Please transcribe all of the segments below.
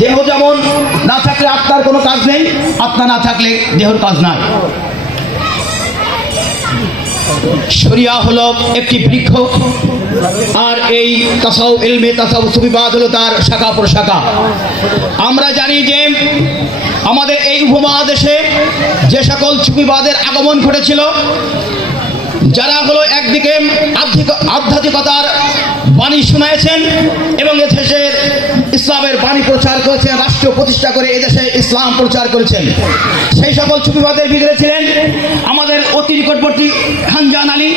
দেহ যেমন না থাকলে আত্মার কোনো কাজ নেই আত্মা না থাকলে দেহর কাজ নাই। শরিয়া হলো একটি বৃক্ষ, আর এই তাসাউ এলমে তাসাউ সুবিবাদ হলো তার শাখা প্রশাখা আমরা জানি যে আমাদের এই উপমহাদেশে যে সকল সুফিবাদের আগমন ঘটেছিল, যারা হলো একদিকে আধ্যাত্মিকতার বাণী শুনাইছেন এবং এদেশের ইসলামের বাণী প্রচার করেছেন রাষ্ট্র প্রতিষ্ঠা করে এদেশে ইসলাম প্রচার করেছেন। সেই সকল সুফিবাদের ভিতরে ছিলেন আমাদের অতি নিকটবর্তী খানজান আলী,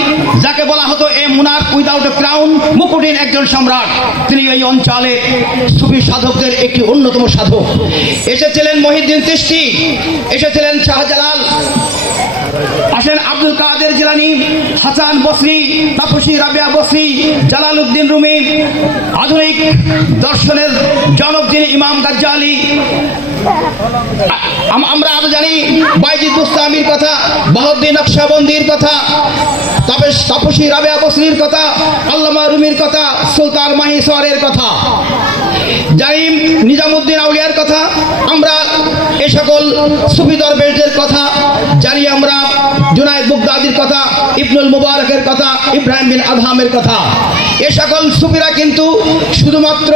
যাকে বলা হতো a monarch without a crown মুকুটির একজন সম্রাট। তিনি এই অঞ্চলে সুফি সাধকদের একটি অন্যতম সাধক। এসেছিলেন মহিউদ্দিন তিষ্টি এসেছিলেন শাহজালাল আসেন আব্দুল কাদের জিলানি, হাসান বসরি, তাপসী রাবিয়া বসরি জালাল উদ্দিন রুমি, আধুনিক দর্শনের জনক যিনি ইমাম গাজ্জালি আম- আমরা আরও জানি, বাইজিদ মুস্তামির কথা বাহদ্দিন নকশাবন্দির কথা তবে তাপসী রাবিয়া বসরির কথা, আল্লামা রুমির কথা, সুলতান মাহি সরের কথা। জাইম নিজামুদ্দিন আউলিয়ার কথা, আমরা এ সকল সুফি দরবেশদের কথা জানি জুনায়দ বুগদাদির কথা, ইবনুল মুবারকের কথা, ইব্রাহিম বিন আদহামের কথা। এ সকল সুফিরা কিন্তু শুধুমাত্র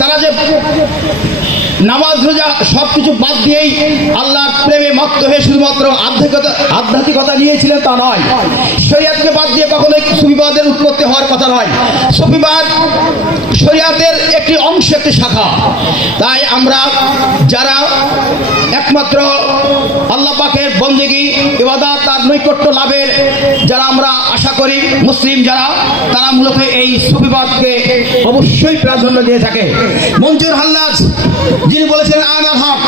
তারা যে নামাজ, রোজা সব কিছু বাদ দিয়েই আল্লাহর প্রেমে মত্ত হয়ে শুধুমাত্র আধ্যাত্মিকতা আধ্যাত্মিকতা নিয়েছিলেন তা নয়। শরিয়াতকে বাদ দিয়ে কখনোই সুফিবাদের উৎপত্তি হওয়ার কথা নয়। সুফিবাদ শরিয়াতের একটি অংশ, একটি শাখা। তাই আমরা যারা একমাত্র আল্লাহ পাকের বন্দেগি, ইবাদত, তার নৈকট্য লাভের যারা আমরা আশা করি, মুসলিম যারা, তারা মূলত এই সুফিবাদকে অবশ্যই প্রাধান্য দিয়ে থাকে। মঞ্জুর হাল্লাজ যিনি বলেছেন আনার হক,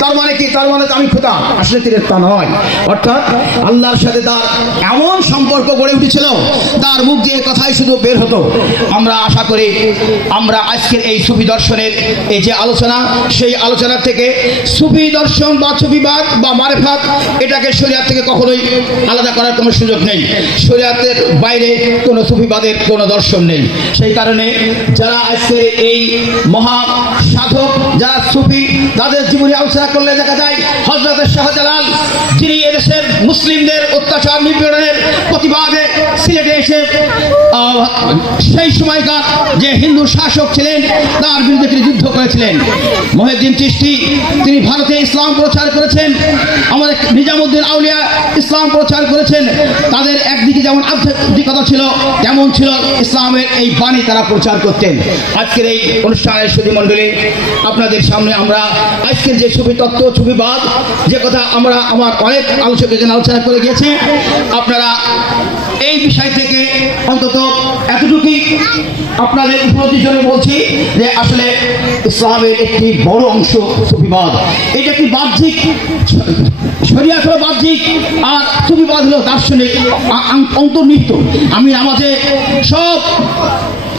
তার মানে কি? তার মানে আমি খোদা। আসলে তিনি তা নয়। অর্থাৎ আল্লাহর সাথে তার এমন সম্পর্ক গড়ে উঠেছিল, তার মুখ দিয়ে কথাই শুধু বের হতো। আমরা আশা করি, আমরা আজকের এই সুফি দর্শনের এই যে আলোচনা, সেই আলোচনা থেকে সুফি দর্শন বা সুফিবাদ বা মারেফাত, এটাকে শরিয়াত থেকে কখনোই আলাদা করার কোনো সুযোগ নেই। শরিয়াতের বাইরে কোনো সুফিবাদের কোনো দর্শন নেই। সেই কারণে যারা আজকের এই মহা সাধক, যারা সুফি তাদের জীবনী আলোচনা করলে দেখা যায় হজরতের শাহজালাল, যিনি এদেশের মুসলিমদের অত্যাচার নিপীড়নের প্রতিবাদে সিলেটে এসে সেই সময়কার যে হিন্দু শাসক ছিলেন, তার বিরুদ্ধে তিনি যুদ্ধ করেছিলেন। মহিউদ্দিন চিস্তি তিনি ভারতে ইসলাম প্রচার করেছেন, আমাদের নিজামুদ্দিন আউলিয়া ইসলাম প্রচার করেছেন, তাদের একদিকে যেমন আধ্যাত্মিকতা ছিল, তেমন ছিল ইসলামের এই বাণী তারা প্রচার করতেন। আজকের এই অনুষ্ঠানের সুধী মণ্ডলী আপনাদের সামনে আমরা আজকের যে ছবি তত্ত্ব ছবিবাদ যে কথা আমরা আমার অনেক আলোচক এখানে আলোচনা করে গিয়েছে, আপনারা এই বিষয় থেকে অন্তত এতটুকুই আপনাদের উপলব্ধির জন্য বলছি যে আসলে ইসলামের একটি বড় অংশ সুফিবাদ। এটা কি বাহ্যিক? শরিয়াত হলো বাহ্যিক, আর সুবিবাদ হলো দার্শনিক অন্তর্নিহিত। আমি আমাদের সব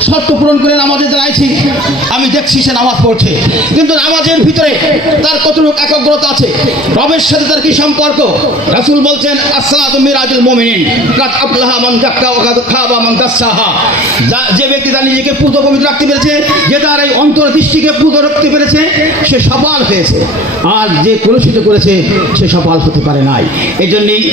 শর্ত পূরণ করে নামাজে দাঁড়াইছি আমি দেখছি সে নামাজ পড়ছে। কিন্তু নামাজের ভিতরে তার কতটুকু একাগ্রতা আছে? রবের সাথে তার কি সম্পর্ক? রাসূল বলছেন, আসসালাতু মিরাজুল কাদ আবলাহা মান যাক্কা ওয়া কাদ খাবা মান যে ব্যক্তি তার নিজেকে পুত পবিত্র রাখতে পেরেছে, যে তার এই অন্তর দৃষ্টিকে পুত রাখতে পেরেছে, সে সফল হয়েছে। আর যে কলুষিত করেছে, সে সফল হতে পারে নাই। এই জন্যই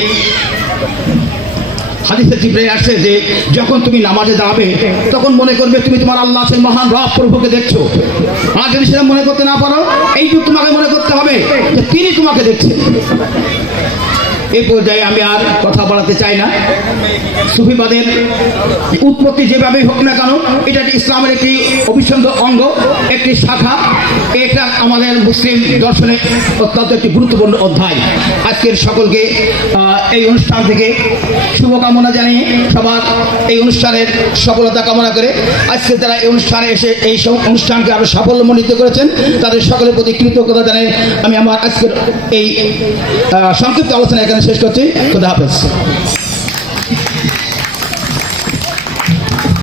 হাদিসে জিব্রাইল আসছে যে যখন তুমি নামাজে দাঁড়াবে তখন মনে করবে তুমি তোমার আল্লাহ সেই মহান রব প্রভুকে দেখছ। আর যদি সেটা মনে করতে না পারো, এইটুকু তোমাকে মনে করতে হবে যে তিনি তোমাকে দেখছেন। এই পর্যায়ে আমি আর কথা বলাতে চাই না। সুফিবাদের উৎপত্তি যেভাবেই হোক না কেন, এটা ইসলামের একটি অবিচ্ছেদ্য অঙ্গ, একটি শাখা। এটা আমাদের মুসলিম দর্শনে অত্যন্ত একটি গুরুত্বপূর্ণ অধ্যায়। আজকের সকলকে এই অনুষ্ঠান থেকে শুভকামনা জানিয়ে সবার এই অনুষ্ঠানের সফলতা কামনা করে আজকে যারা এই অনুষ্ঠানে এসে এই অনুষ্ঠানকে আরও সাফল্যমণ্ডিত করেছেন, তাদের সকলের প্রতি কৃতজ্ঞতা জানিয়ে আমি আমার আজকের এই সংক্ষিপ্ত আলোচনা এখানে শেষ করছি খুদা হাফেজ